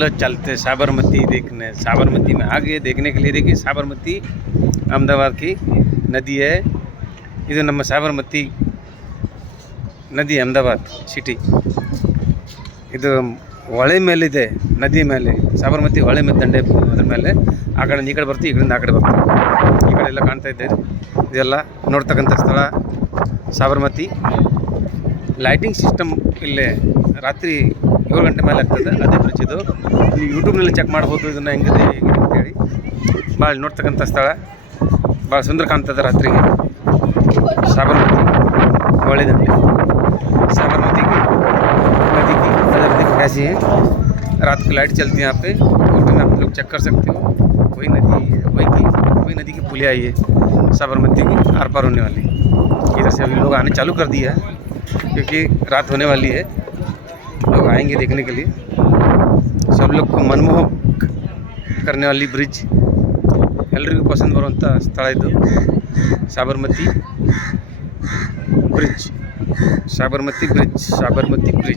चलते साबरमती देखने साबरमती में आगे देखने के लिए देखिए साबरमती अहमदाबाद की नदी है ಇದು ನಮ್ಮ ಸಾಬರಮತಿ ನದಿ ಅಹಮದಾಬಾದ್ ಸಿಟಿ ಇದು ಹೊಳೆ ಮೇಲಿದೆ ನದಿ ಮೇಲೆ ಸಾಬರಮತಿ ಹೊಳೆ ಮೇಲೆ ದಂಡೆ ಅದ್ರ ಮೇಲೆ ಆ ಕಡೆ ಈ ಕಡೆ ಬರ್ತೀವಿ ಈ ಕಡೆಯಿಂದ ಆ ಕಡೆ ಬರ್ತೀವಿ ಈ ಕಡೆ ಎಲ್ಲ ಕಾಣ್ತಾ ಇದೆ ಇದೆಲ್ಲ ನೋಡ್ತಕ್ಕಂಥ ಸ್ಥಳ ಸಾಬರಮತಿ ಲೈಟಿಂಗ್ ಸಿಸ್ಟಮ್ ಇಲ್ಲೇ ರಾತ್ರಿ ಏಳು ಗಂಟೆ ಮೇಲೆ ಆಗ್ತದೆ ಅದೇ ಬ್ರಿಡ್ಜ್ ಇದು ನೀವು ಯೂಟ್ಯೂಬ್ನಲ್ಲಿ ಚೆಕ್ ಮಾಡ್ಬೋದು ಇದನ್ನು ಹೆಂಗಿದೆ ಹೇಗಿದೆ ಅಂತೇಳಿ ಭಾಳ ನೋಡ್ತಕ್ಕಂಥ ಸ್ಥಳ ಭಾಳ ಸುಂದರ ಕಾಣ್ತದೆ ರಾತ್ರಿಗೆ साबरमती वाले धंधे साबरमती की नदी की नजर देख कैसी है रात को लाइट चलती है यहाँ पे फोटो में आप लोग चेक कर सकते हो वही नदी है वही की वही नदी की पुलिया आई है साबरमती की आर पार होने वाली इधर से अभी लोग आने चालू कर दिया है क्योंकि रात होने वाली है लोग आएंगे देखने के लिए सब लोग को मनमोहक करने वाली ब्रिज ಎಲ್ರಿಗೂ ಪಸಂದ್ ಬರುವಂಥ ಸ್ಥಳ ಇದು Sabarmati bridge Sabarmati bridge Sabarmati bridge